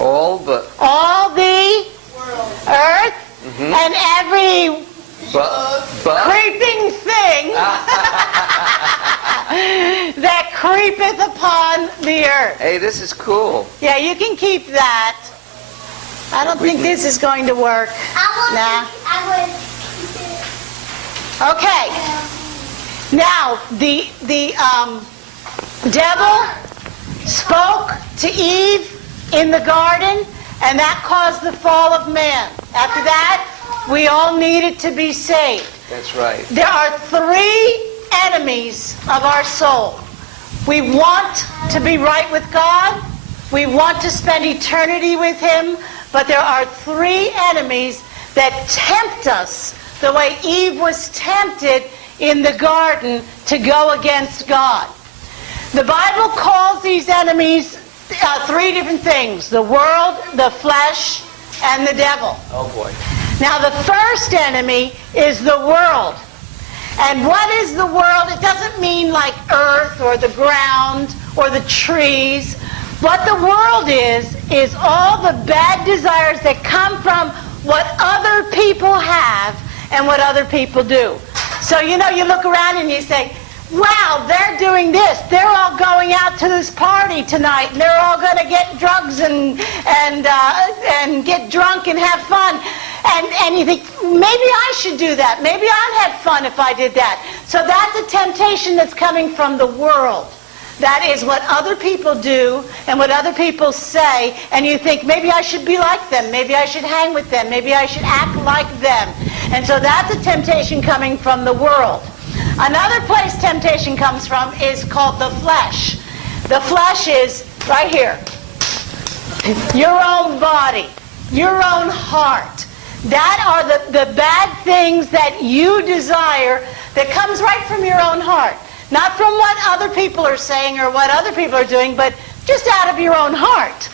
Over all the earth and every creeping thing that creepeth upon the earth. Hey, this is cool. Yeah, you can keep that. I don't think this is going to work. Nah. Okay. Now, the devil spoke to Eve in the garden, and that caused the fall of man. After that, we all needed to be saved. That's right. There are three enemies of our soul. We want to be right with God. We want to spend eternity with Him. But there are three enemies that tempt us the way Eve was tempted in the garden to go against God. The Bible calls these enemies three different things: the world, the flesh, and the devil. Oh boy. Now the first enemy is the world. And what is the world? It doesn't mean like earth or the ground or the trees. What the world is all the bad desires that come from what other people have and what other people do. So, you know, you look around and you say, wow, they're doing this. They're all going out to this party tonight, and they're all going to get drugs and get drunk and have fun. And you think, maybe I should do that. Maybe I'd have fun if I did that. So that's a temptation that's coming from the world. That is what other people do and what other people say, and you think, maybe I should be like them. Maybe I should hang with them. Maybe I should act like them. And so that's a temptation coming from the world. Another place temptation comes from is called the flesh. The flesh is right here. Your own body, your own heart. That are the bad things that you desire that comes right from your own heart. Not from what other people are saying or what other people are doing, but just out of your own heart.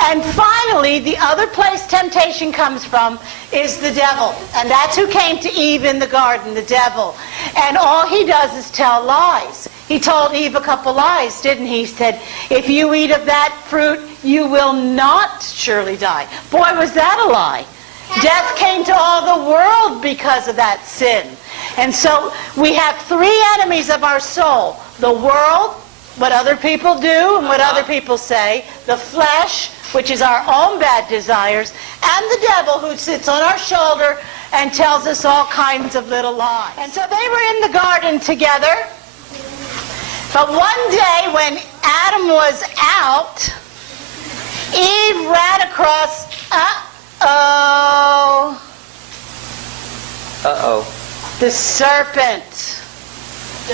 And finally, the other place temptation comes from is the devil. And that's who came to Eve in the garden, the devil. And all he does is tell lies. He told Eve a couple lies, didn't he? He said, if you eat of that fruit, you will not surely die. Boy, was that a lie. Death came to all the world because of that sin. And so we have three enemies of our soul. The world, what other people do and what other people say. The flesh, which is our own bad desires. And the devil, who sits on our shoulder and tells us all kinds of little lies. And so they were in the garden together. But one day when Adam was out, Eve ran across, the serpent.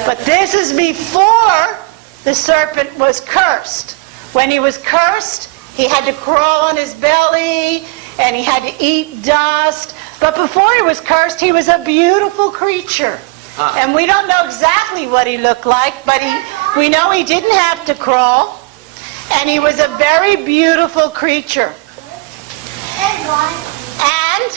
But this is before the serpent was cursed. When he was cursed, he had to crawl on his belly and he had to eat dust. But before he was cursed, he was a beautiful creature. And we don't know exactly what he looked like, but we know he didn't have to crawl. And he was a very beautiful creature. And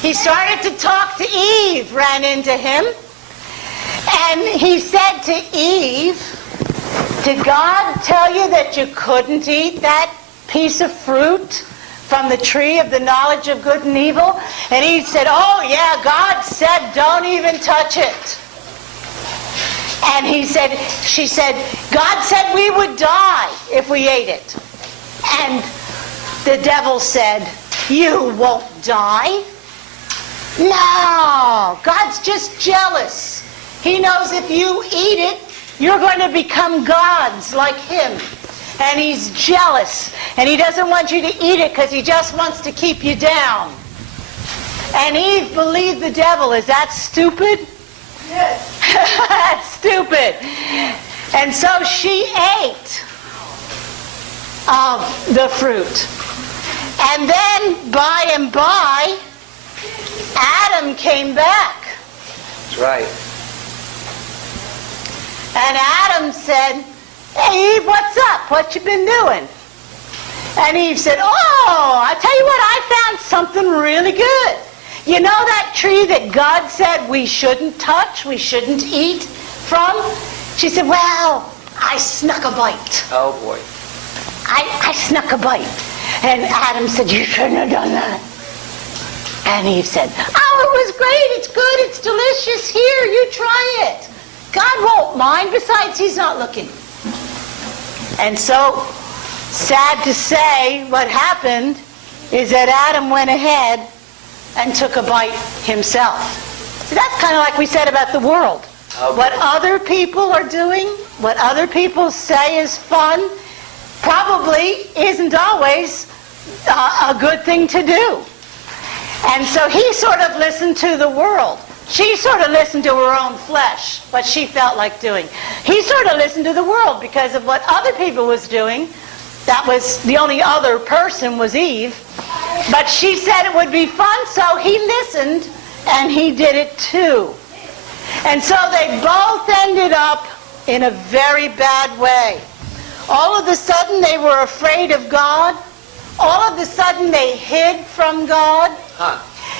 he started to talk to Eve, ran into him. And he said to Eve, did God tell you that you couldn't eat that piece of fruit from the tree of the knowledge of good and evil? And he said, oh yeah, God said don't even touch it. And she said, God said we would die if we ate it. And the devil said, you won't die. No, God's just jealous. He knows if you eat it, you're going to become gods like him. And he's jealous. And he doesn't want you to eat it because he just wants to keep you down. And Eve believed the devil. Is that stupid? Yes. That's stupid. And so she ate of the fruit. And then by and by, Adam came back. That's right. And Adam said, hey Eve, what's up? What you been doing? And Eve said, oh, I tell you what, I found something really good. You know that tree that God said we shouldn't touch, we shouldn't eat from? She said, well, I snuck a bite. Oh, boy. I snuck a bite. And Adam said, you shouldn't have done that. And Eve said, oh, it was great, it's good, it's delicious. Here, you try it. God won't mind. Besides, he's not looking. And so, sad to say, what happened is that Adam went ahead and took a bite himself. See, that's kind of like we said about the world. What other people are doing, what other people say is fun, probably isn't always a good thing to do. And so he sort of listened to the world. She sort of listened to her own flesh, what she felt like doing. He sort of listened to the world because of what other people was doing. That was the only other person was Eve. But she said it would be fun, so he listened, and he did it too. And so they both ended up in a very bad way. All of a sudden they were afraid of God. All of a sudden they hid from God.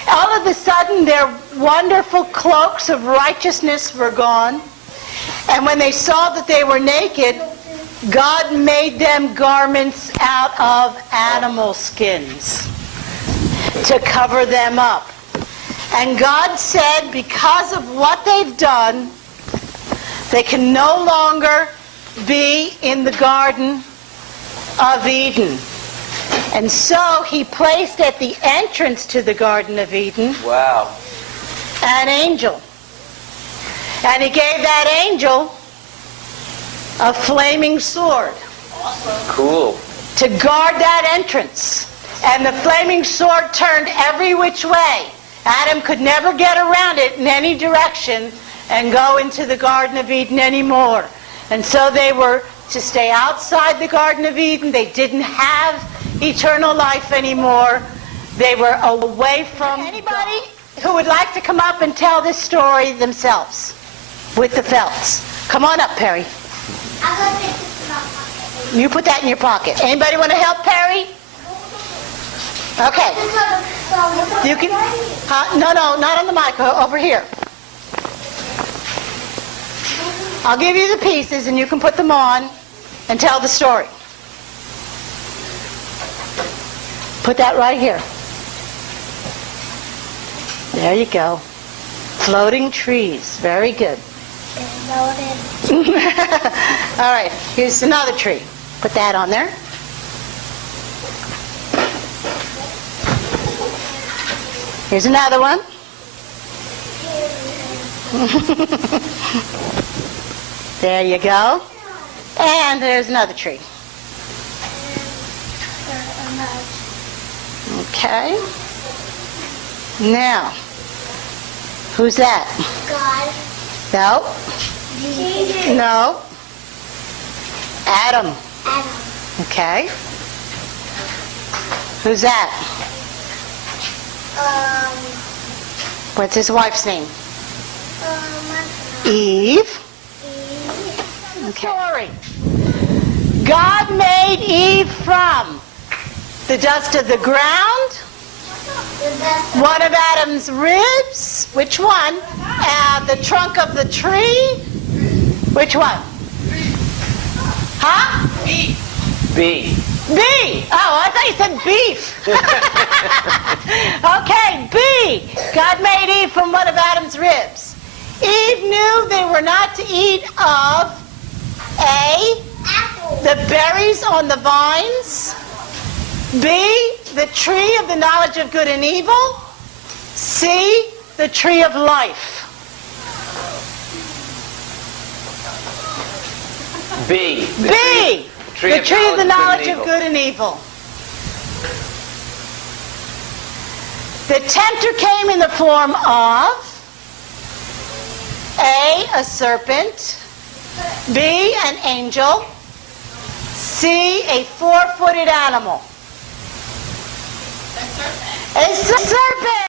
All of a sudden their wonderful cloaks of righteousness were gone. And when they saw that they were naked, God made them garments out of animal skins to cover them up. And God said, because of what they've done, they can no longer be in the Garden of Eden. And so he placed at the entrance to the Garden of Eden an angel. And he gave that angel a flaming sword. Cool. To guard that entrance. And the flaming sword turned every which way. Adam could never get around it in any direction and go into the Garden of Eden anymore. And so they were to stay outside the Garden of Eden. They didn't have eternal life anymore. They were away from anybody who would like to come up and tell this story themselves with the Felts. Come on up, Perry. I'm going to take this in my pocket. You put that in your pocket. Anybody want to help Perry? Okay. You can. No, not on the mic. Over here. I'll give you the pieces, and you can put them on and tell the story. Put that right here. There you go. Floating trees. Very good. All right. Here's another tree. Put that on there. Here's another one. There you go. And there's another tree. Okay. Now, who's that? God. No. Jesus. No. Adam. Adam. Okay. Who's that? What's his wife's name? Eve. Eve. Okay. Story. God made Eve from the dust of the ground, one of Adam's ribs. Which one? The trunk of the tree. Which one? Huh? B. B. Oh, I thought you said beef. Okay, B. God made Eve from one of Adam's ribs. Eve knew they were not to eat of A, Apple. the berries on the vines, B, the tree of the knowledge of good and evil, C, the tree of life. B. B, the tree of the knowledge of good and evil. The tempter came in the form of A, a serpent, B, an angel, C, a four-footed animal. A serpent.